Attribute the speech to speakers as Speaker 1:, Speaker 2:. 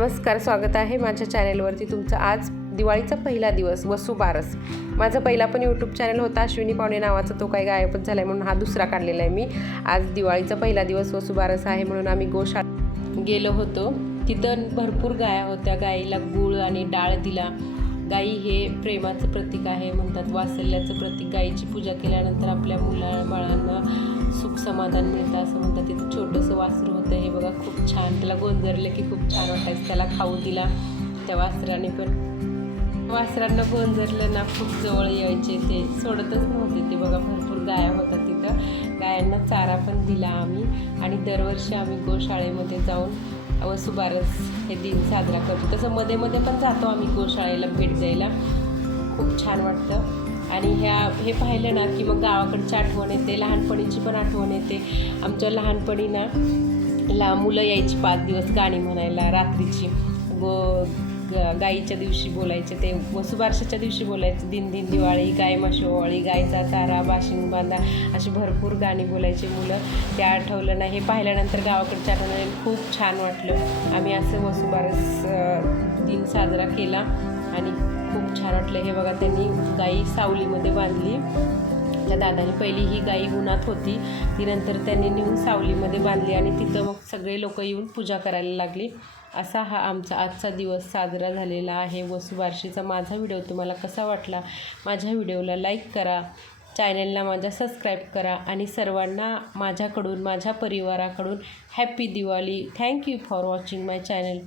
Speaker 1: नमस्कार स्वागत आहे माझ्या चॅनेलवरती तुमचं आज दिवाळीचा पहिला दिवस वसुबारस माझा पहिला पण यूट्यूब चॅनल होता अश्विनी पावणे नावाचा तो काही गायबच झाला आहे म्हणून हा दुसरा काढलेला आहे मी. आज दिवाळीचा पहिला दिवस वसुबारस आहे म्हणून आम्ही गोशा गेलो होतो. तिथं भरपूर गाया होत्या गाईला गूळ आणि डाळ दिला. गाई हे प्रेमाचं प्रतीक आहे म्हणतात वासल्याचं प्रतीक. गाईची पूजा केल्यानंतर आपल्या मुला बाळांना सुख समाधान मिळतं असं म्हणतात. तिथं छोटं वासरू होतं हे बघा खूप छान. त्याला गोंजरलं की खूप छान वाटायचं. त्याला खाऊ दिला त्या वासराने पण. वासरांना गोंजरलं ना खूप जवळ यायचे ते. सोडतच नव्हते ते बघा भरपूर गाया होतात तिथं. गायांना चारा पण दिला आम्ही. आणि दरवर्षी आम्ही गोशाळेमध्ये जाऊन वसुबारस हे दिन साजरा करतो. तसं मध्ये मध्ये पण जातो आम्ही गोशाळेला भेट द्यायला. खूप छान वाटतं. आणि ह्या हे पाहिलं ना की मग गावाकडची आठवण येते लहानपणीची पण आठवण येते. आमच्या लहानपणी ना ला मुलं यायची पाच दिवस गाणी म्हणायला रात्रीची. व ग- गाईच्या दिवशी बोलायचे ते वसुबारशाच्या दिवशी बोलायचे दिन दिन दिवाळी गाय माशोवाळी गायचा तारा बाशिंग बांधा अशी भरपूर गाणी बोलायची मुलं. ते आठवलं ना हे पाहिल्यानंतर गावाकडच्या आठवण खूप छान वाटलं. आम्ही असं वसुबारस दिन साजरा केला. आणि खूप छान वाटलं. हे बघा त्यांनी गाई सावलीमध्ये बांधली. त्या दादाने पहिली ही गाई उन्हात होती. ती नंतर त्यांनी नेऊन सावलीमध्ये बांधली आणि तिथं मग सगळे लोक येऊन पूजा करायला लागली. असा हा आमचा आजचा दिवस साजरा झालेला आहे. वसुबारशीचा माझा व्हिडिओ तुम्हाला कसा वाटला? माझ्या व्हिडिओला लाईक करा. चॅनलला माझ्या सबस्क्राईब करा. आणि सर्वांना माझ्याकडून माझ्या परिवाराकडून happy Diwali. Thank you for watching my channel.